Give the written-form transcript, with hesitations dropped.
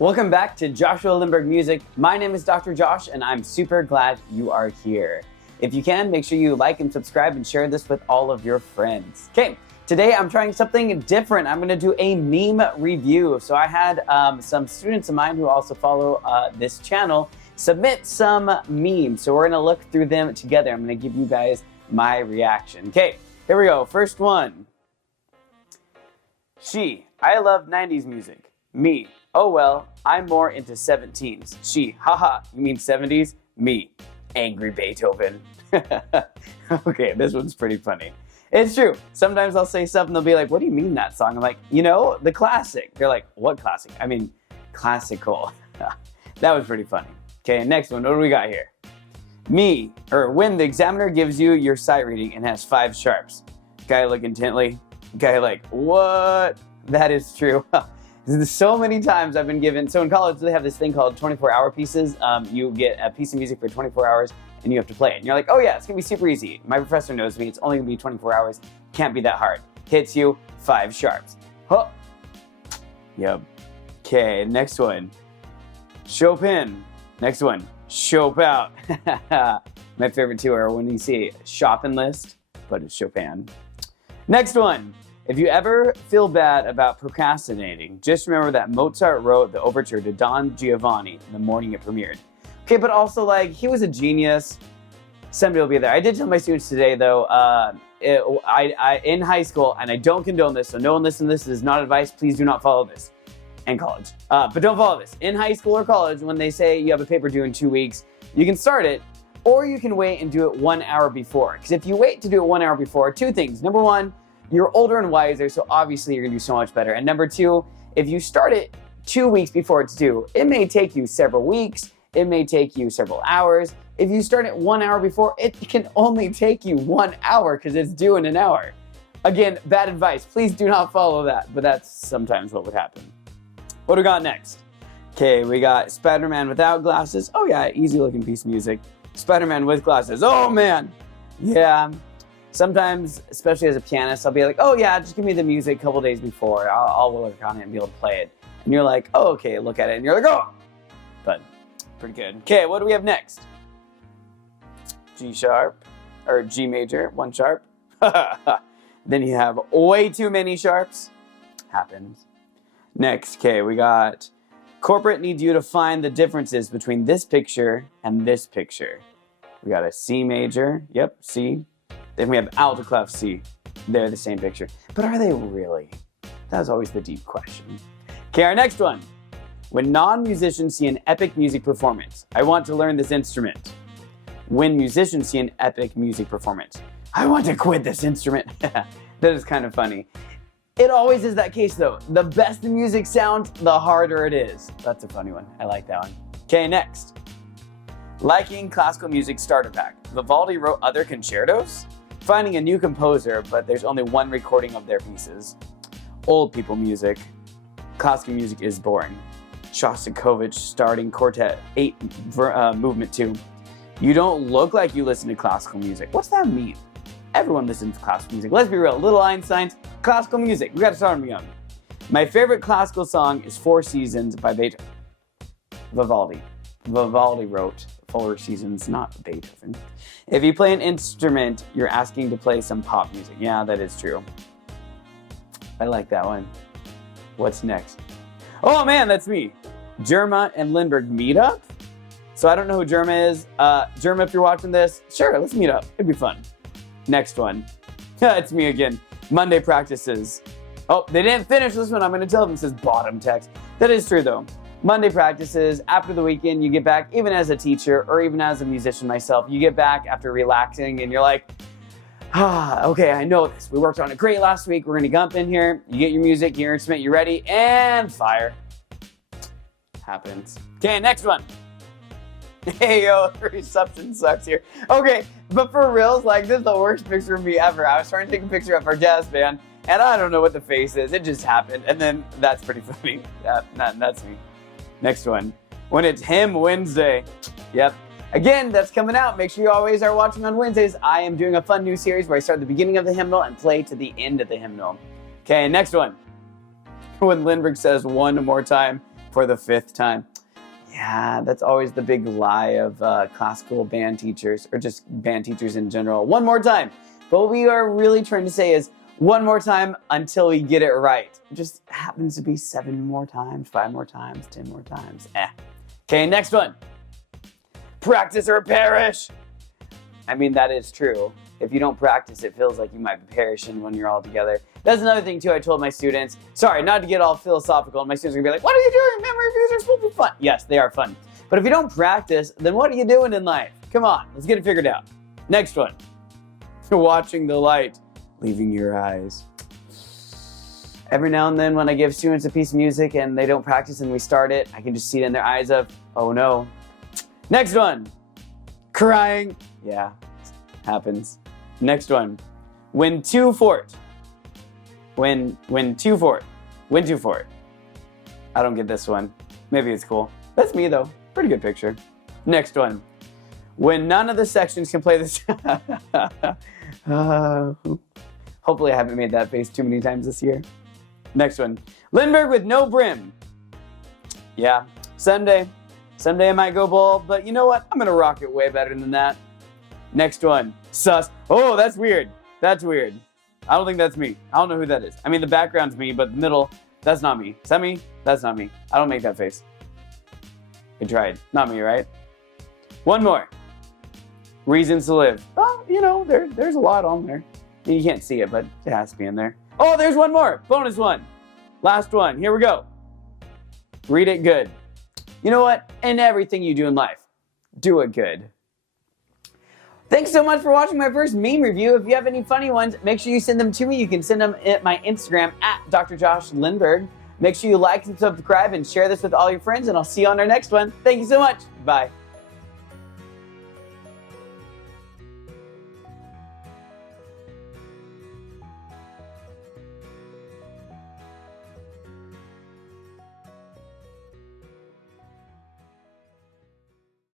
Welcome back to Joshua Lindberg Music. My name is Dr. Josh, and I'm super glad you are here. If you can, make sure you like and subscribe and share this with all of your friends. Okay, today I'm trying something different. I'm going to do a meme review. So I had some students of mine who also follow this channel submit some memes. So we're going to look through them together. I'm going to give you guys my reaction. Okay, here we go. First one. She, I love 90s music. Me, oh well, I'm more into 17s. She, haha, you mean 70s? Me, angry Beethoven. Okay, this one's pretty funny. It's true. Sometimes I'll say stuff and they'll be like, what do you mean that song? I'm like, you know, the classic. They're like, what classic? I mean, classical. That was pretty funny. Okay, next one. What do we got here? Me, or when the examiner gives you your sight reading and has 5 sharps. Guy look intently. Guy like, what? That is true. So many times I've been given, so in college they have this thing called 24-hour pieces. You get a piece of music for 24 hours and you have to play it. And you're like, oh yeah, it's gonna be super easy. My professor knows me, it's only gonna be 24 hours. Can't be that hard. Hits you, 5 sharps. Huh. Yep. Okay, next one. Chopin. Next one. Shop out. My favorite two are when you see shopping list, but it's Chopin. Next one. If you ever feel bad about procrastinating, just remember that Mozart wrote the overture to Don Giovanni the morning it premiered. Okay, but also like he was a genius. Somebody will be there. I did tell my students today though, in high school, and I don't condone this, so no one listen to this. This is not advice. Please do not follow this. And college, but don't follow this. In high school or college, when they say you have a paper due in 2 weeks, you can start it, or you can wait and do it 1 hour before. Because if you wait to do it 1 hour before, 2 things. Number one, you're older and wiser, so obviously you're gonna do so much better. And number 2, if you start it 2 weeks before it's due, it may take you several weeks, it may take you several hours. If you start it 1 hour before, it can only take you 1 hour because it's due in an hour. Again, bad advice. Please do not follow that, but that's sometimes what would happen. What do we got next? Okay, we got Spider-Man without glasses. Oh yeah, easy looking piece of music. Spider-Man with glasses. Oh man. Yeah. Sometimes, especially as a pianist, I'll be like, oh yeah, just give me the music a couple days before. I'll work on it and be able to play it. And you're like, oh, okay, look at it. And you're like, oh, but pretty good. Okay, what do we have next? G sharp, or G major, 1 sharp. Then you have way too many sharps. Happens. Next, okay, we got corporate needs you to find the differences between this picture and this picture. We got a C major, yep, C. Then we have alto clef C. They're the same picture. But are they really? That's always the deep question. Okay, our next one. When non-musicians see an epic music performance, I want to learn this instrument. When musicians see an epic music performance, I want to quit this instrument. That is kind of funny. It always is that case though. The best the music sounds, the harder it is. That's a funny one. I like that one. Okay, next. Liking classical music starter pack. Vivaldi wrote other concertos? Finding a new composer, but there's only 1 recording of their pieces. Old people music. Classical music is boring. Shostakovich starting Quartet 8 Movement 2. You don't look like you listen to classical music. What's that mean? Everyone listens to classical music. Let's be real. Little Einstein's classical music. We got to start them young. My favorite classical song is 4 Seasons by Beethoven. Vivaldi. Vivaldi wrote 4 Seasons, not Beethoven. If you play an instrument, you're asking to play some pop music. Yeah, that is true. I like that one. What's next? Oh man, that's me. Jerma and Lindberg meet up? So I don't know who Jerma is. Jerma, if you're watching this, sure, let's meet up. It'd be fun. Next one. It's me again. Monday practices. Oh, they didn't finish this one. I'm going to tell them. It says bottom text. That is true, though. Monday practices. After the weekend, you get back, even as a teacher or even as a musician myself, you get back after relaxing and you're like, okay, I know this. We worked on it great last week. We're going to jump in here. You get your music, your instrument, you're ready, and fire. Happens. Okay, next one. Hey, yo, the reception sucks here. Okay, but for reals, like, this is the worst picture of me ever. I was trying to take a picture of our jazz band, and I don't know what the face is. It just happened, and then that's pretty funny. That's me. Next one. When it's Hymn Wednesday. Yep. Again, that's coming out. Make sure you always are watching on Wednesdays. I am doing a fun new series where I start at the beginning of the hymnal and play to the end of the hymnal. Okay, next one. When Lindbergh says one more time, for the 5th time. Yeah, that's always the big lie of classical band teachers, or just band teachers in general. One more time. But what we are really trying to say is one more time until we get it right. It just happens to be 7 more times, 5 more times, 10 more times. Okay, next one. Practice or perish. I mean, that is true. If you don't practice, it feels like you might be perishing when you're all together. That's another thing, too, I told my students. Sorry, not to get all philosophical. And my students are going to be like, what are you doing? Memory reviews are supposed to be fun. Yes, they are fun. But if you don't practice, then what are you doing in life? Come on, let's get it figured out. Next one. Watching the light leaving your eyes. Every now and then when I give students a piece of music and they don't practice and we start it, I can just see it in their eyes of, oh no. Next one. Crying. Yeah, happens. Next one. When too fort. When too fort. When too fort. I don't get this one. Maybe it's cool. That's me though. Pretty good picture. Next one. When none of the sections can play this. Hopefully I haven't made that face too many times this year. Next one. Lindbergh with no brim. Yeah, someday I might go bald, but you know what? I'm gonna rock it way better than that. Next one. Sus. Oh, that's weird. That's weird. I don't think that's me. I don't know who that is. I mean, the background's me, but the middle, that's not me. Is that me? That's not me. I don't make that face. I tried. Not me, right? One more. Reasons to live. Well, you know, there's a lot on there. You can't see it, but it has to be in there. Oh, there's one more. Bonus one. Last one. Here we go. Read it good. You know what? In everything you do in life, do it good. Thanks so much for watching my first meme review. If you have any funny ones, make sure you send them to me. You can send them at my Instagram at Dr. Josh Lindbergh. Make sure you like and subscribe and share this with all your friends, and I'll see you on our next one. Thank you so much. Bye.